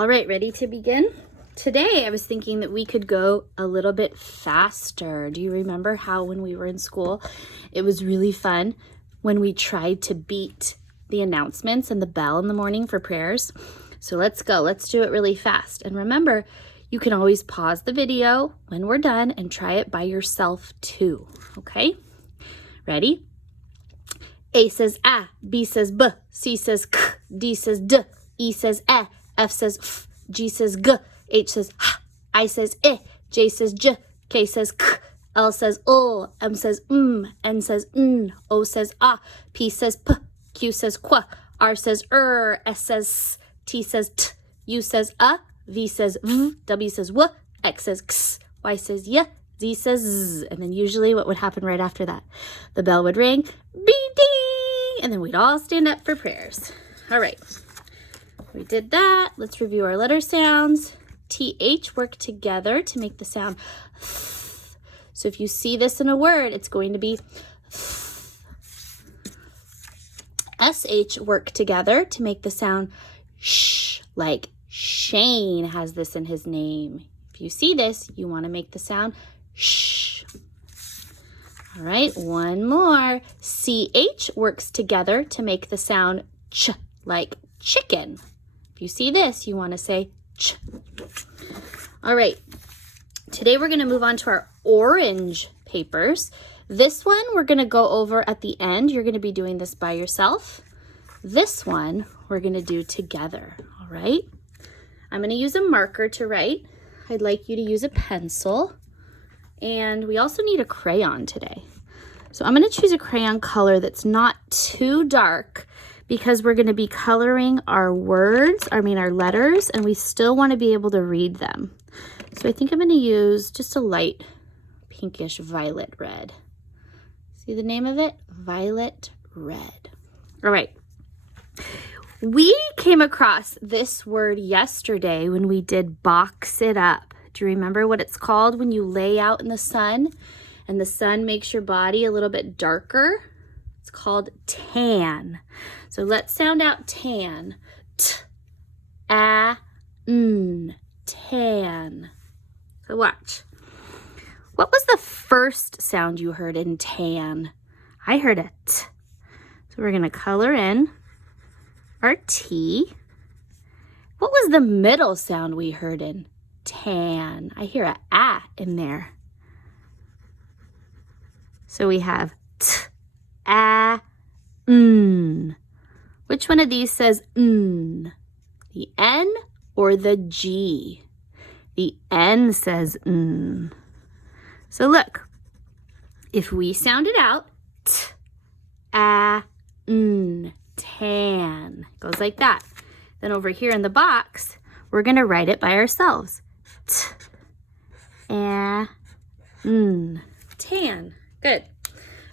All right, ready to begin? Today I was thinking that we could go a little bit faster. Do you remember how when we were in school, it was really fun when we tried to beat the announcements and the bell in the morning for prayers? So let's go. Let's do it really fast. And remember, you can always pause the video when we're done and try it by yourself too, okay? Ready? A says A, B says B, C says K, D says D, E says E, F says F, G says G, H says H, I says I, J says J, K says K, L says O, M says N says N, O says A, P says P, Q says Qu, R says S says S, T says T, U says A, V says V, W says W, X says X, Y says Y, Z says Z. And then usually what would happen right after that? The bell would ring, ding, ding, and then we'd all stand up for prayers. All right. We did that. Let's review our letter sounds. TH work together to make the sound th. So if you see this in a word, it's going to be th. SH work together to make the sound sh, like Shane has this in his name. If you see this, you want to make the sound sh. All right, one more. CH works together to make the sound ch, like chicken. If you see this, you want to say ch. All right, today we're going to move on to our orange papers. This one we're going to go over at the end. You're going to be doing this by yourself. This one we're going to do together, all right? I'm going to use a marker to write. I'd like you to use a pencil. And we also need a crayon today. So I'm going to choose a crayon color that's not too dark because we're going to be coloring our words, our letters, and we still want to be able to read them. So I think I'm going to use just a light pinkish violet red. See the name of it? Violet red. All right. We came across this word yesterday when we did box it up. Do you remember what it's called when you lay out in the sun and the sun makes your body a little bit darker? It's called tan. So let's sound out tan. T-a-n, tan. So watch. What was the first sound you heard in tan? I heard a T. So we're going to color in our T. What was the middle sound we heard in tan? I hear a in there. So we have T, A, N. Which one of these says N? The N or the G? The N says N. So look, if we sound it out, T, A, N, tan. Goes like that. Then over here in the box, we're going to write it by ourselves. T, A, N, tan. Good.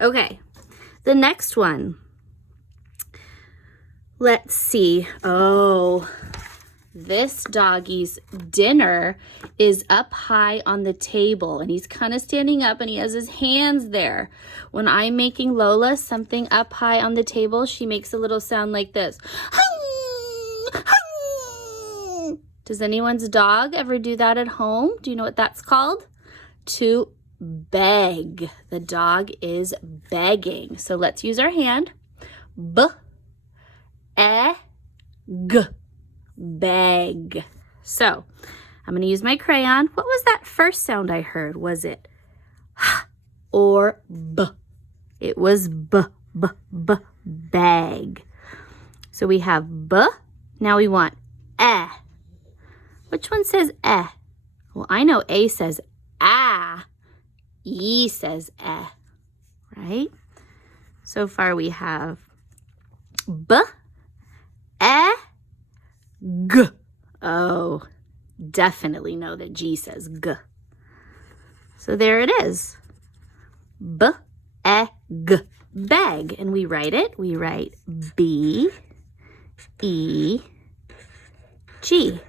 Okay. The next one. Let's see. Oh, this doggy's dinner is up high on the table and he's kind of standing up and he has his hands there. When I'm making Lola something up high on the table, she makes a little sound like this. Does anyone's dog ever do that at home? Do you know what that's called? To beg. The dog is begging. So let's use our hand. B, E, G. Beg. So I'm going to use my crayon. What was that first sound I heard? Was it H or B? It was B, B, B, bag. So we have B. Now we want E. Which one says E? Well, I know A says A. E says E, right? So far we have B, E, G. Oh, definitely know that G says G. So there it is. B, E, G. Bag. And we write it. We write B, E, G.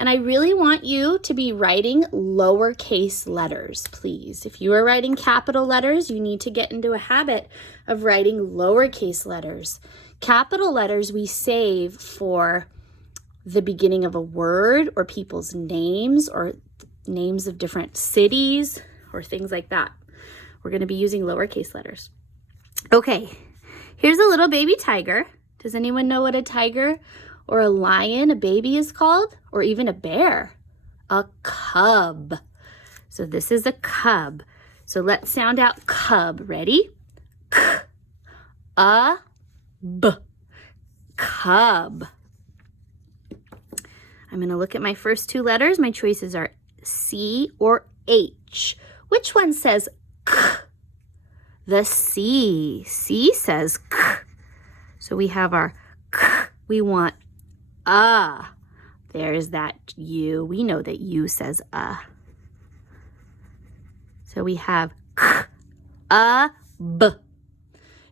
And I really want you to be writing lowercase letters, please. If you are writing capital letters, you need to get into a habit of writing lowercase letters. Capital letters we save for the beginning of a word or people's names or names of different cities or things like that. We're going to be using lowercase letters. Okay, here's a little baby tiger. Does anyone know what a tiger or a lion, a baby, is called? Or even a bear? A cub. So this is a cub. So let's sound out cub. Ready? K, a, b. Cub. I'm going to look at my first two letters. My choices are C or H. Which one says K? The C. C says K. So we have our K. We want There's that U. We know that U says So we have K, B.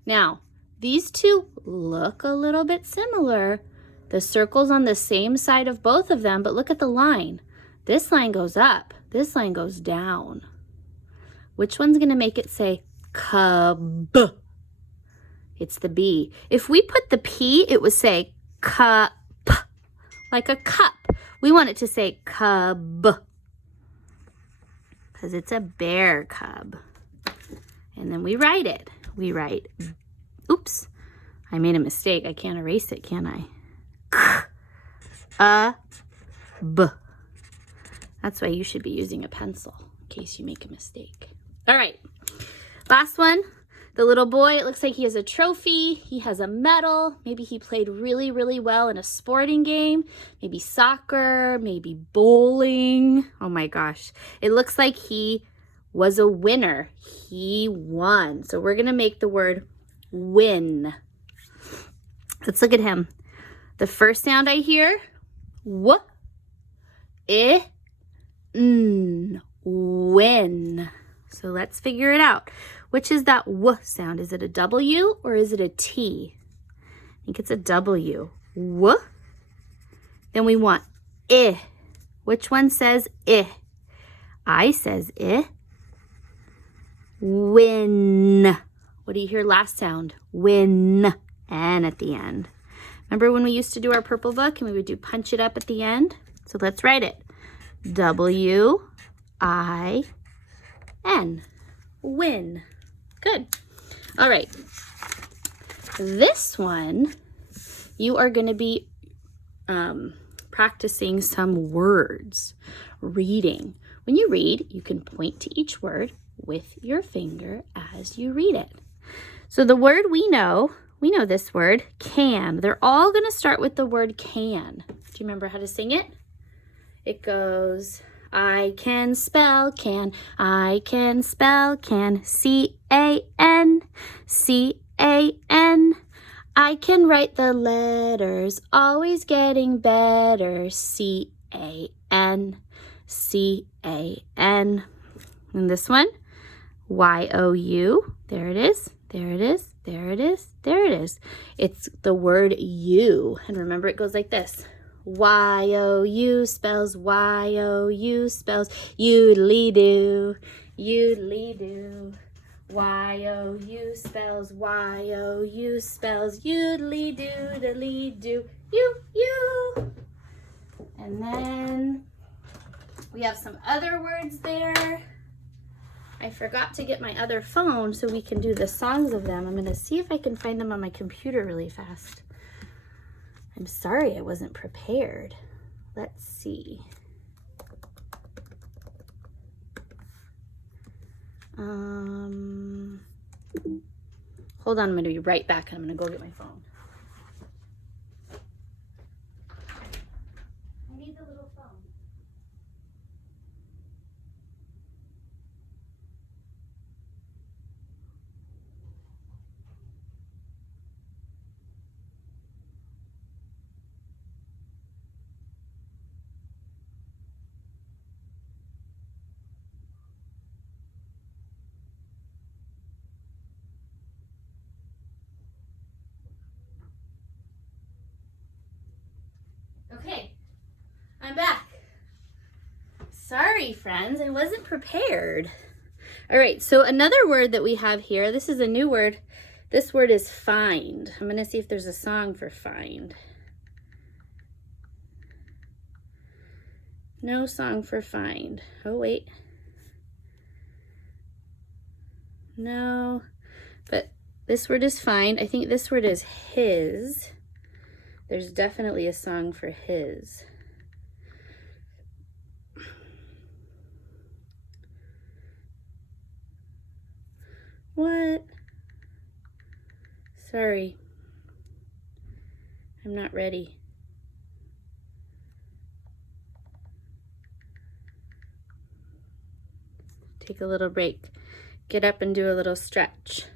Now, these two look a little bit similar. The circle's on the same side of both of them, but look at the line. This line goes up. This line goes down. Which one's going to make it say cub? It's the B. If we put the P, it would say cup, like a cup. We want it to say cub because it's a bear cub. And then we write it. We write, oops, I made a mistake. I can't erase it, can I? B. That's why you should be using a pencil in case you make a mistake. All right, last one. The little boy, it looks like he has a trophy. He has a medal. Maybe he played really, really well in a sporting game. Maybe soccer, maybe bowling. Oh my gosh. It looks like he was a winner. He won. So we're going to make the word win. Let's look at him. The first sound I hear, w, I, n, win. So let's figure it out. Which is that w sound? Is it a W or is it a T? I think it's a W. W. Then we want I. Which one says I? I says I. Win. What do you hear last sound? Win. N at the end. Remember when we used to do our purple book and we would do punch it up at the end? So let's write it. W-I-N. Win. Good. All right. This one, you are going to be practicing some words. Reading. When you read, you can point to each word with your finger as you read it. So the word we know this word, can. They're all going to start with the word can. Do you remember how to sing it? It goes, I can spell can, I can spell can, C-A-N, C-A-N. I can write the letters, always getting better, C-A-N, C-A-N. And this one, Y-O-U, there it is, there it is, there it is, there it is. It's the word you, and remember it goes like this. Y-O-U spells Y-O-U spells yoodly-doo, yoodly-doo. Y-O-U spells Y-O-U spells yoodly-doo-dly-doo, you. And then we have some other words there. I forgot to get my other phone so we can do the songs of them. I'm going to see if I can find them on my computer really fast. I'm sorry I wasn't prepared. Let's see. Hold on, I'm going to be right back. I'm going to go get my phone. I need the little phone. Okay, I'm back. Sorry, friends, I wasn't prepared. All right, so another word that we have here, this is a new word. This word is find. I'm going to see if there's a song for find. No song for find. Oh, wait. No, but this word is find. I think this word is his. There's definitely a song for his. What? Sorry. I'm not ready. Take a little break. Get up and do a little stretch.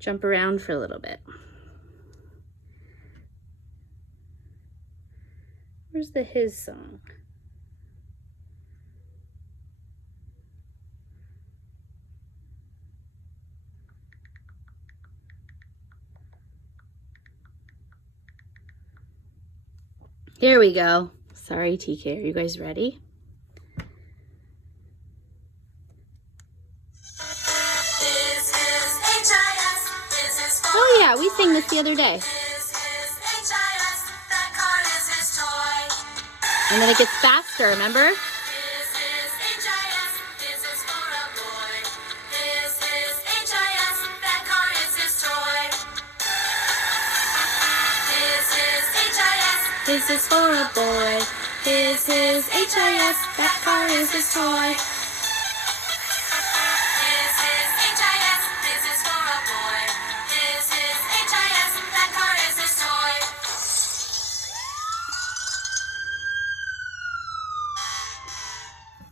Jump around for a little bit. Where's the his song? Here we go. Sorry, TK. Are you guys ready? Oh yeah, we sang this the other day. And then it gets faster, remember? His is for a boy. His is H-I-S. That car is his toy. His is H-I-S. His is for a boy. His is H-I-S. That car is his toy.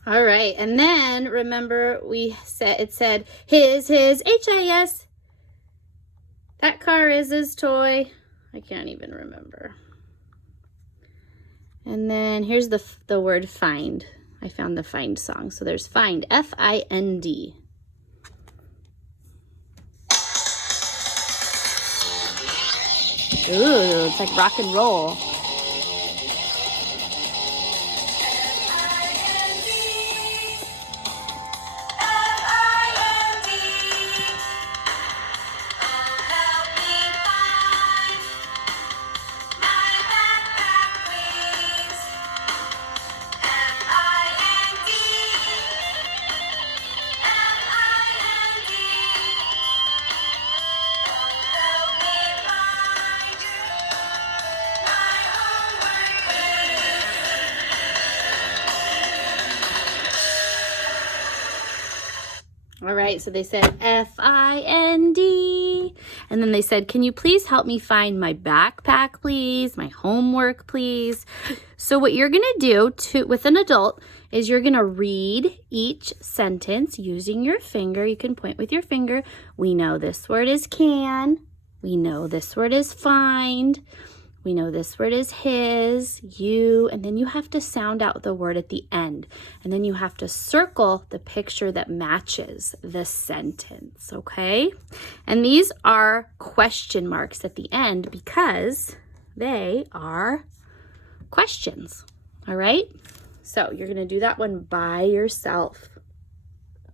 All right, and then remember it said his H-I-S. That car is his toy. I can't even remember. And then here's the word find. I found the find song. So there's find, F-I-N-D. Ooh, it's like rock and roll. All right, so they said F-I-N-D. And then they said, can you please help me find my backpack, please? My homework, please? So what you're going to do with an adult is you're going to read each sentence using your finger. You can point with your finger. We know this word is can. We know this word is find. We know this word is his, you, and then you have to sound out the word at the end. And then you have to circle the picture that matches the sentence, okay? And these are question marks at the end because they are questions, all right? So you're gonna do that one by yourself.